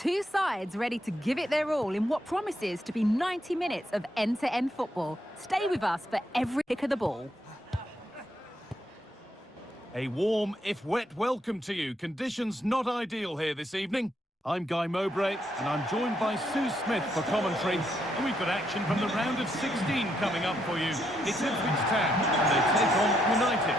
Two sides ready to give it their all in what promises to be 90 minutes of end-to-end football. Stay with us for every kick of the ball. A warm, if wet, welcome to you. Conditions not ideal here this evening. I'm Guy Mowbray, and I'm joined by Sue Smith for commentary. And we've got action from the round of 16 coming up for you. It's Ipswich Town, and they take on United.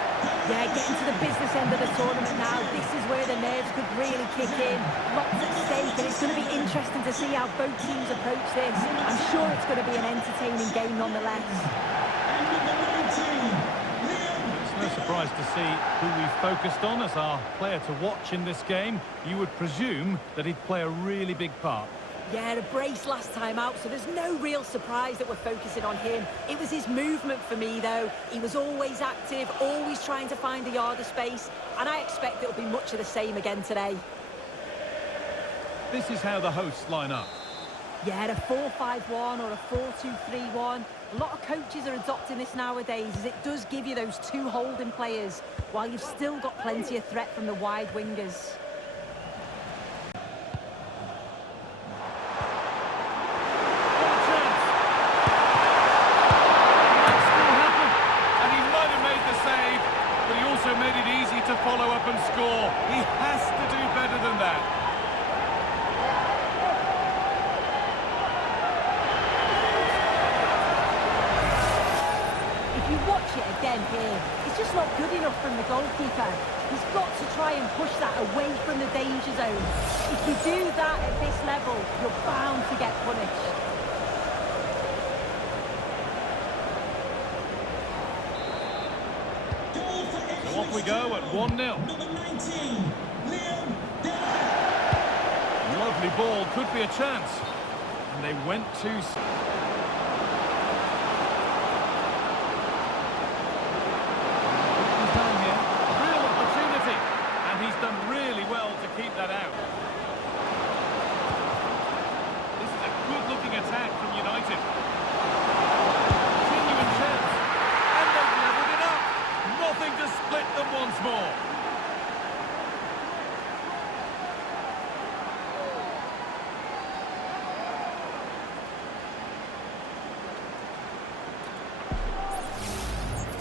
Yeah, getting to the business end of the tournament now. This is where the nerves could really kick in. Lots at stake, and it's going to be interesting to see how both teams approach this. I'm sure it's going to be an entertaining game nonetheless. No surprise to see who we've focused on as our player to watch in this game. You would presume that he'd play a really big part. Yeah, a brace last time out, so there's no real surprise that we're focusing on him. It was his movement for me, though. He was always active, always trying to find a yard of space, and I expect it'll be much of the same again today. This is how the hosts line up. Yeah, a 4-5-1 or a 4-2-3-1. A lot of coaches are adopting this nowadays, as it does give you those two holding players, while you've still got plenty of threat from the wide wingers. Made it easy to follow up and score. He has to do better than that. If you watch it again here, it's just not good enough from the goalkeeper. He's got to try and push that away from the danger zone. If you do that at this level, you're bound to get punished. Off we go at 1-0. Lovely ball, could be a chance. And they went too... He's done here. Real opportunity. And he's done really well to keep that out. This is a good-looking attack from United. Genuine chance. And they've levelled it up. Nothing to split them once more.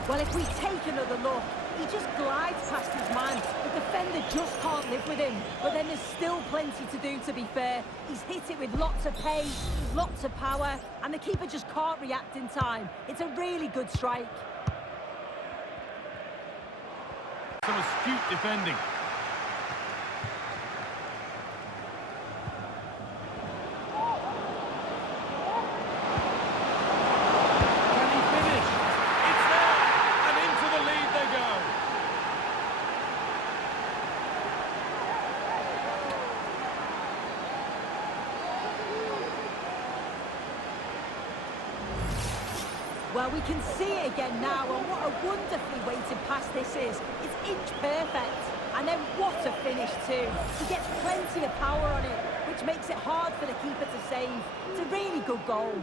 Well, if we take another look, he just glides past his man. The defender just can't live with him. But then there's still plenty to do, to be fair. He's hit it with lots of pace, lots of power, and the keeper just can't react in time. It's a really good strike. Some astute defending. Can he finish? It's there! And into the lead they go. Well, we can see it again now, and what a wonderfully weighted pass this is. It's inch perfect, and then what a finish too. He gets plenty of power on it, which makes it hard for the keeper to save. It's a really good goal.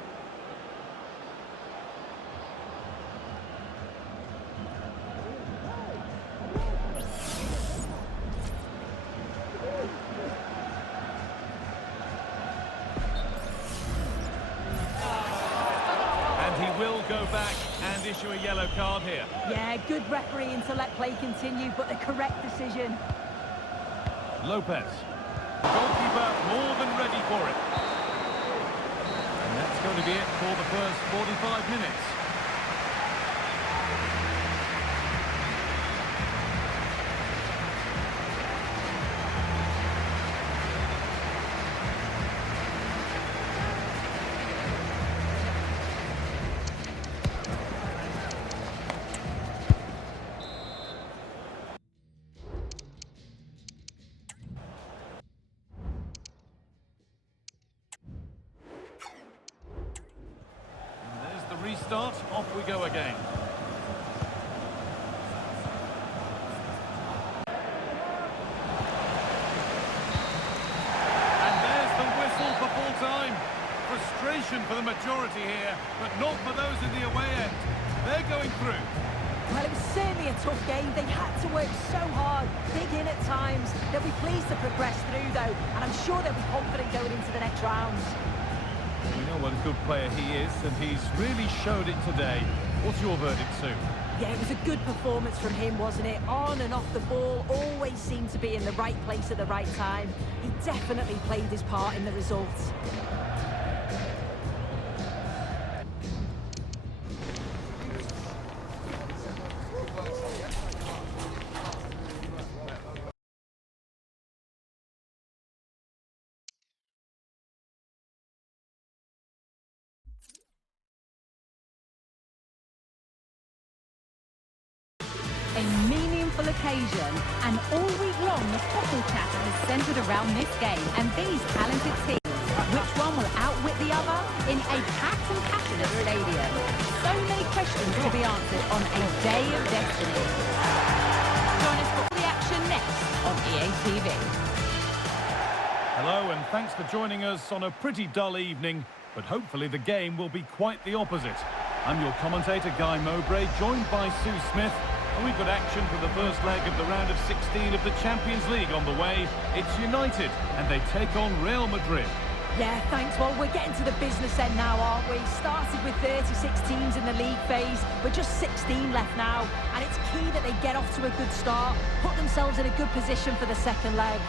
Will go back and issue a yellow card here. Yeah, good refereeing to let play continue, but the correct decision. Lopez. Goalkeeper more than ready for it. And that's going to be it for the first 45 minutes. Restart, off we go again. And there's the whistle for full time. Frustration for the majority here, but not for those in the away end. They're going through. Well, it was certainly a tough game. They had to work so hard, dig in at times. They'll be pleased to progress through, though, and I'm sure they'll be confident going into the next round. We know what a good player he is, and he's really showed it today. What's your verdict, Sue? Yeah, it was a good performance from him, wasn't it? On and off the ball, always seemed to be in the right place at the right time. He definitely played his part in the results. A meaningful occasion, and all week long the football chatter has centred around this game and these talented teams. Which one will outwit the other in a packed and passionate stadium? So many questions to be answered on a day of destiny. Join us for the action next on EA TV. Hello, and thanks for joining us on a pretty dull evening, but hopefully the game will be quite the opposite. I'm your commentator, Guy Mowbray, joined by Sue Smith. And we've got action for the first leg of the round of 16 of the Champions League on the way. It's United, and they take on Real Madrid. Yeah, thanks. Well, we're getting to the business end now, aren't we? Started with 36 teams in the league phase. We're just 16 left now. And it's key that they get off to a good start, put themselves in a good position for the second leg.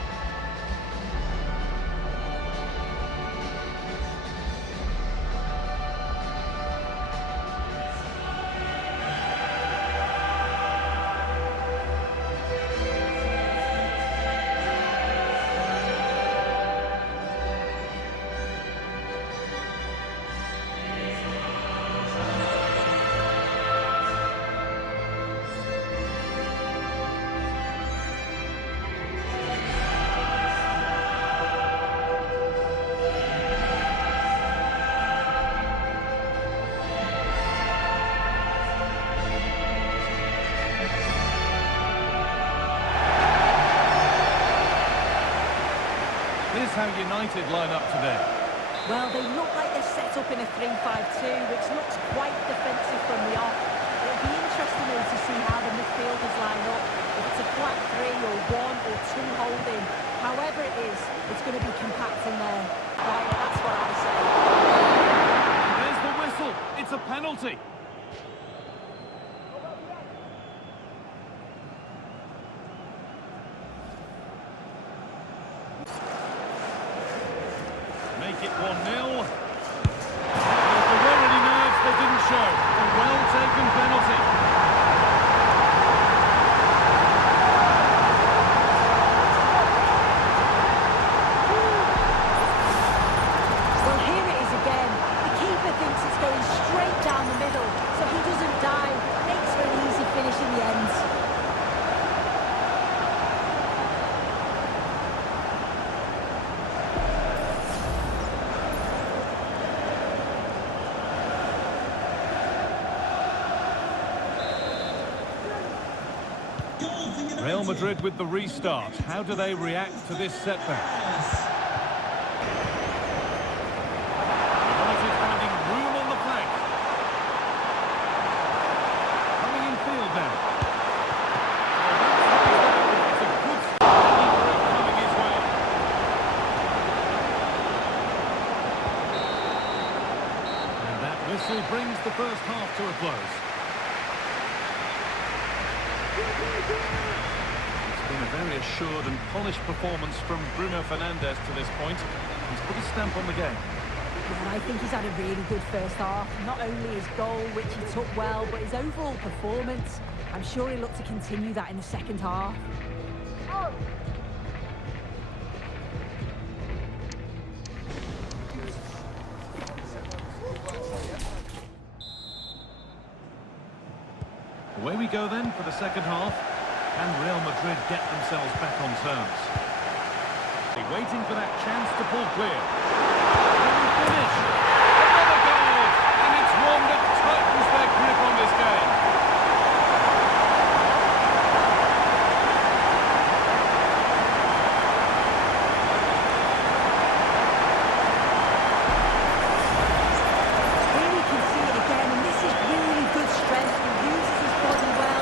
Here's how United line up today. Well, they look like they're set up in a 3-5-2, which looks quite defensive from the off. It'll be interesting though to see how the midfielders line up. If it's a flat 3 or 1 or 2 holding, however it is, it's going to be compact in there. Right, that's what I say. And there's the whistle. It's a penalty. Make it 1-0. If there were any nerves, they didn't show. A well-taken penalty. Well, here it is again. The keeper thinks it's going straight down the middle, so he doesn't dive. Makes for an easy finish in the end. Real Madrid with the restart. How do they react to this setback? United finding room on the flank. Coming in field now. It's a good start coming his way. And that whistle brings the first half to a close. It's been a very assured and polished performance from Bruno Fernandes to this point. He's put a stamp on the game. Yeah, I think he's had a really good first half. Not only his goal, which he took well, but his overall performance. I'm sure he'll look to continue that in the second half. Away we go then for the second half. Can Real Madrid get themselves back on terms? They're waiting for that chance to pull clear. Will finish? Another goal! And it's one that tightens their grip on this game. Here we can see it again, and this is really good strength. He uses his body well.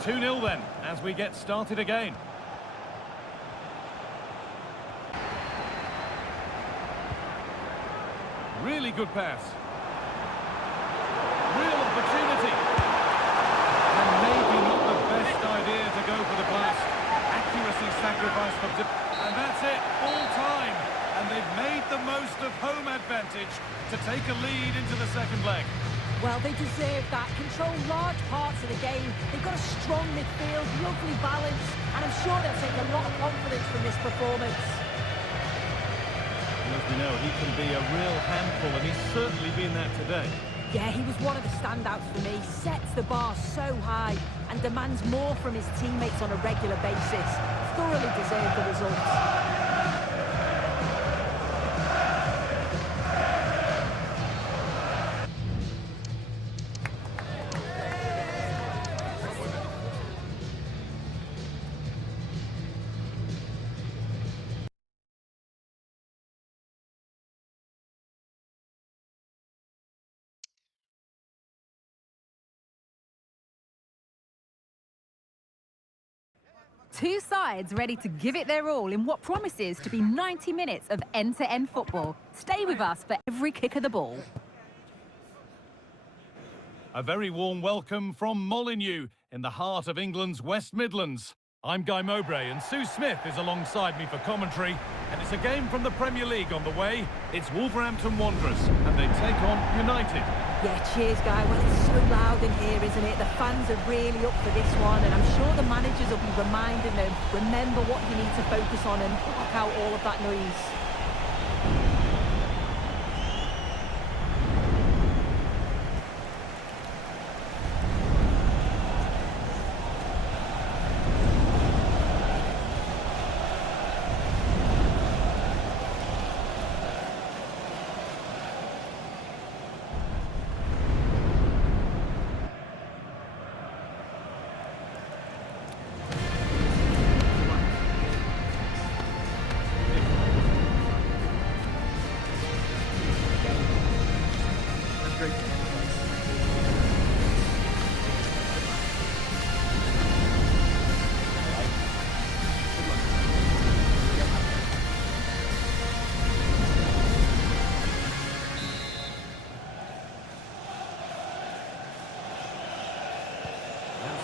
2-0 then, as we get started again. Really good pass. Real opportunity. And maybe not the best idea to go for the blast. Accuracy sacrifice for... And that's it, all time. And they've made the most of home advantage to take a lead into the second leg. Well, they deserve that. Control large parts of the game. They've got a strong midfield, lovely balance, and I'm sure they'll take a lot of confidence from this performance. As we know, he can be a real handful, and he's certainly been that today. Yeah, he was one of the standouts for me. Sets the bar so high and demands more from his teammates on a regular basis. Thoroughly deserved the results. Two sides ready to give it their all in what promises to be 90 minutes of end-to-end football. Stay with us for every kick of the ball. A very warm welcome from Molineux in the heart of England's West Midlands. I'm Guy Mowbray and Sue Smith is alongside me for commentary. And it's a game from the Premier League on the way. It's Wolverhampton Wanderers and they take on United. Yeah, cheers, Guy. Well, it's so loud in here, isn't it? The fans are really up for this one, and I'm sure the managers will be reminding them, remember what you need to focus on and block out all of that noise.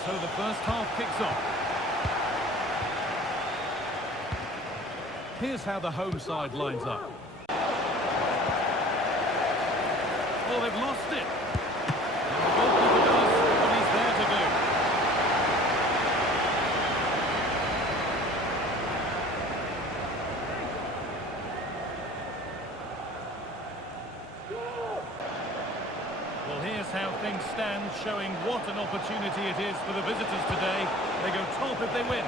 So the first half kicks off. Here's how the home side lines up. Oh, they've lost it. And the goalkeeper does what he's there to do. Well, here's how things stand, showing what an opportunity it is for the visitors today. They go top if they win.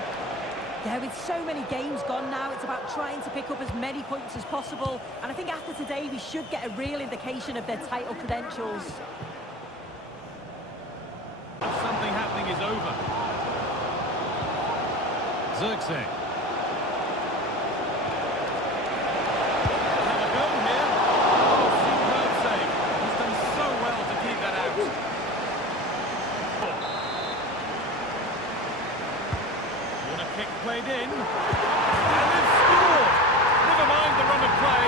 Yeah, with so many games gone now, it's about trying to pick up as many points as possible. And I think after today, we should get a real indication of their title credentials. Something happening is over. Zirkzee. Have a go here. Oh, superb save. He's done so well to keep that out. What a kick played in. And they've scored. Never mind the run of play.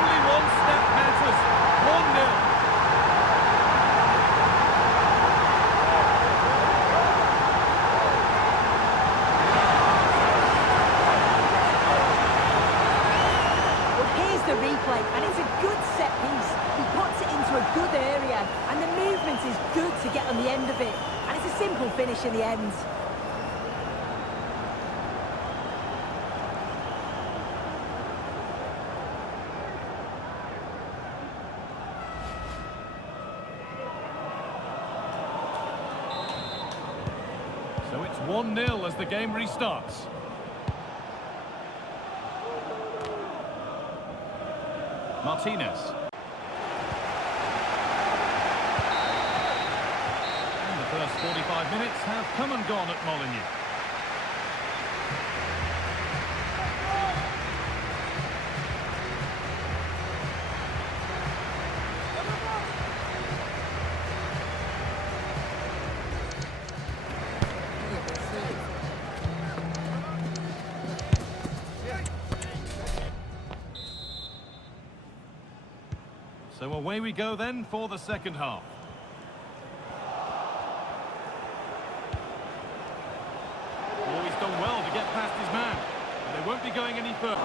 Only one step matters. 1-0. The replay, and it's a good set piece. He puts it into a good area, and the movement is good to get on the end of it. And it's a simple finish in the end. So it's 1-0 as the game restarts. Martinez. And the first 45 minutes have come and gone at Molineux. So away we go then for the second half. Oh, he's done well to get past his man. And they won't be going any further.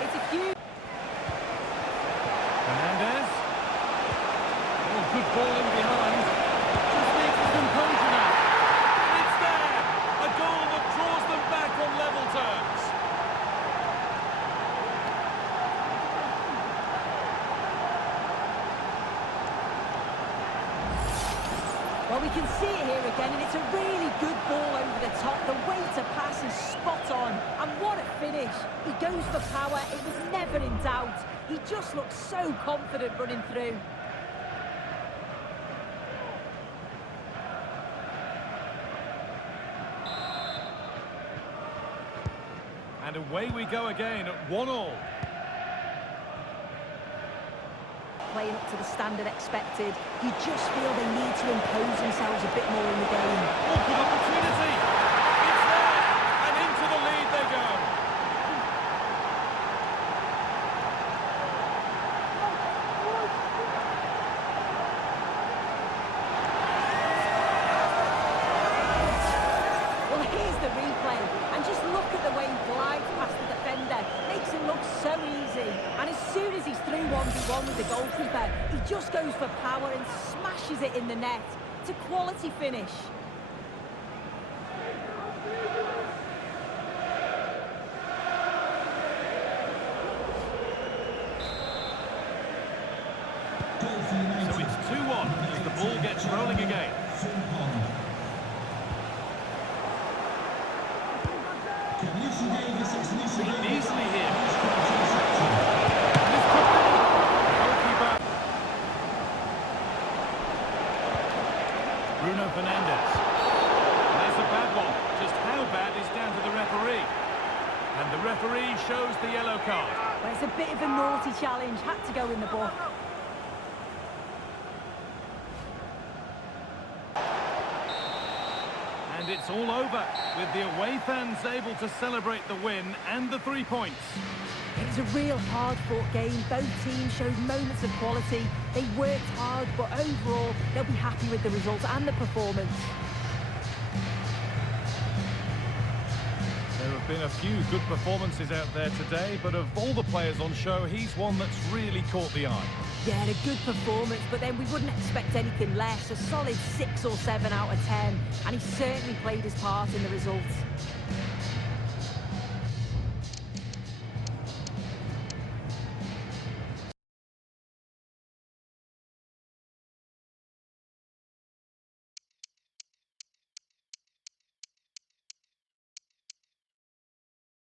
It's a huge... Hernandez. Oh, good ball in behind. Just needs his composure now. It's there! A goal that draws them back on level terms. Well, we can see it here again, and it's a really good ball over the top. The way to pass is spot on. And what a finish. He goes for power. It was never in doubt. He just looks so confident running through. And away we go again at 1-1. Playing up to the standard expected. You just feel they need to impose themselves a bit more in the game. Oh, good opportunity! It's there! And into the lead they go! Well, here's the replay. And just look at the way he glides past the defender. Makes it look so easy. And as soon as he's through 1v1 with the goalkeeper, he just goes for power and smashes it in the net. It's a quality finish. So it's 2-1 as the ball gets rolling again. Easily here. Bruno Fernandes. That's a bad one. Just how bad is down to the referee. And the referee shows the yellow card. Well, it's a bit of a naughty challenge. Had to go in the book. And it's all over, with the away fans able to celebrate the win and the 3 points. It was a real hard-fought game. Both teams showed moments of quality. They worked hard, but overall, they'll be happy with the result and the performance. There have been a few good performances out there today, but of all the players on show, he's one that's really caught the eye. Yeah, a good performance, but then we wouldn't expect anything less. A solid 6 or 7 out of 10, and he certainly played his part in the results.